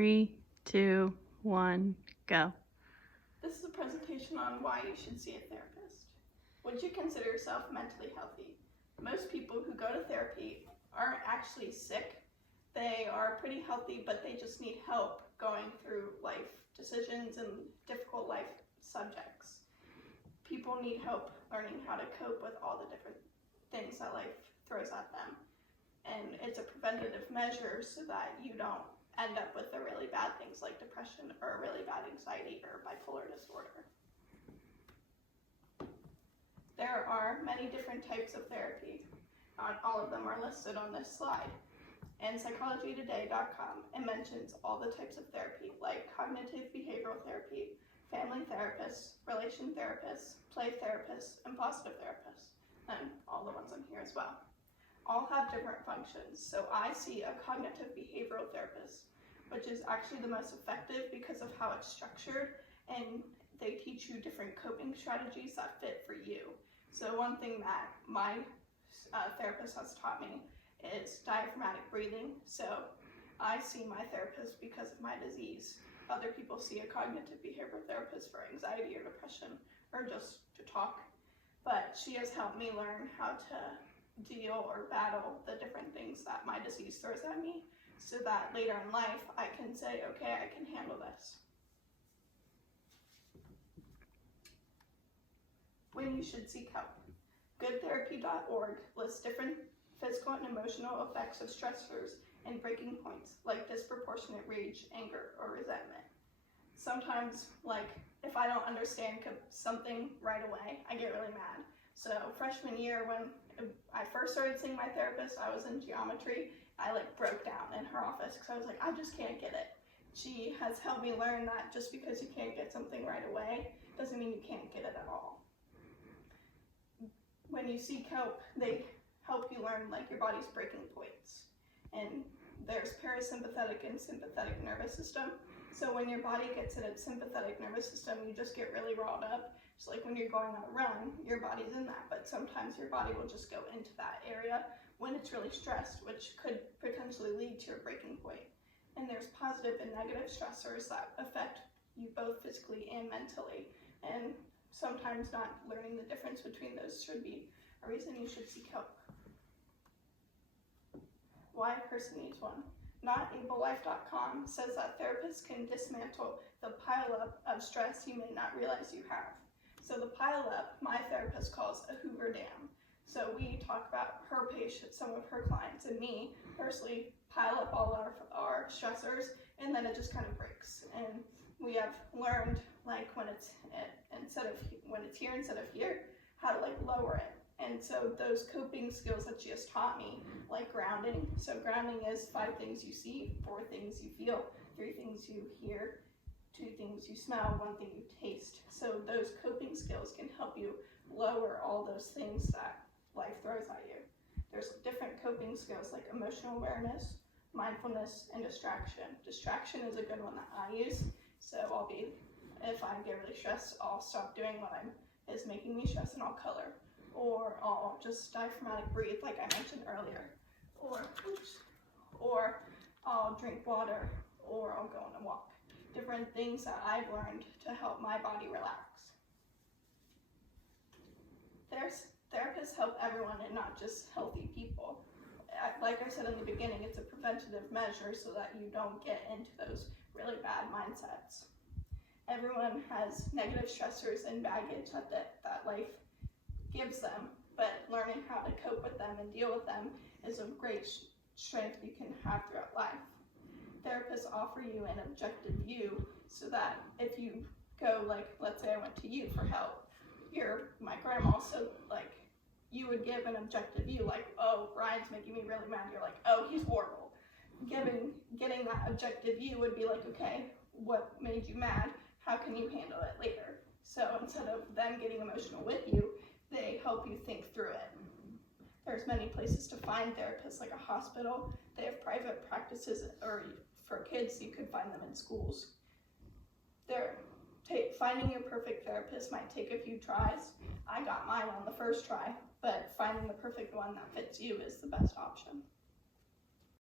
3, 2, 1, go. This is a presentation on why you should see a therapist. Would you consider yourself mentally healthy? Most people who go to therapy aren't actually sick. They are pretty healthy, but they just need help going through life decisions and difficult life subjects. People need help learning how to cope with all the different things that life throws at them. And it's a preventative measure so that you don't end up with the really bad things like depression or really bad anxiety or bipolar disorder. There are many different types of therapy. Not all of them are listed on this slide. And psychologytoday.com, it mentions all the types of therapy like cognitive behavioral therapy, family therapists, relation therapists, play therapists, and positive therapists, and all the ones on here as well. All have different functions. So I see a cognitive behavioral therapist, which is actually the most effective because of how it's structured, and they teach you different coping strategies that fit for you. So one thing that my therapist has taught me is diaphragmatic breathing. So I see my therapist because of my disease. Other people see a cognitive behavioral therapist for anxiety or depression or just to talk. But she has helped me learn how to deal or battle the different things that my disease throws at me, so that later in life I can say, okay, I can handle this. When you should seek help. Goodtherapy.org lists different physical and emotional effects of stressors and breaking points like disproportionate rage, anger, or resentment. Sometimes, like, if I don't understand something right away, I get really mad. So freshman year, when I first started seeing my therapist, I was in geometry. I broke down in her office because I was like, I just can't get it. She has helped me learn that just because you can't get something right away doesn't mean you can't get it at all. When you seek help, they help you learn your body's breaking points. And there's parasympathetic and sympathetic nervous system. So when your body gets in its sympathetic nervous system, you just get really riled up. Just like when you're going on a run, your body's in that, but sometimes your body will just go into that area when it's really stressed, which could potentially lead to a breaking point. And there's positive and negative stressors that affect you both physically and mentally. And sometimes not learning the difference between those should be a reason you should seek help. Why a person needs one. NotAbleLife.com says that therapists can dismantle the pileup of stress you may not realize you have. So the pileup, my therapist calls a Hoover Dam. So we talk about her patients, some of her clients, and me personally pile up all our stressors, and then it just kind of breaks. And we have learned, when it's here instead of here, how to lower it. And so those coping skills that she has taught me, like grounding. So grounding is 5 things you see, 4 things you feel, 3 things you hear, 2 things you smell, 1 thing you taste. So those coping skills can help you lower all those things that life throws at you. There's different coping skills like emotional awareness, mindfulness, and distraction. Distraction is a good one that I use. So if I get really stressed, I'll stop doing what is making me stressed and I'll color. Or I'll just diaphragmatic breathe like I mentioned earlier. Or I'll drink water, or I'll go on a walk. Different things that I've learned to help my body relax. Therapists help everyone and not just healthy people. Like I said in the beginning, it's a preventative measure so that you don't get into those really bad mindsets. Everyone has negative stressors and baggage that life gives them, but learning how to cope with them and deal with them is a great strength you can have throughout life. Therapists offer you an objective view so that if you go, let's say I went to you for help, you're my grandma, so you would give an objective view, oh, Brian's making me really mad. You're oh, he's horrible. Getting that objective view would be okay, what made you mad? How can you handle it later? So instead of them getting emotional with you, they help you think through it. There's many places to find therapists, like a hospital. They have private practices, or for kids, you could find them in schools. Finding your perfect therapist might take a few tries. I got mine on the first try, but finding the perfect one that fits you is the best option.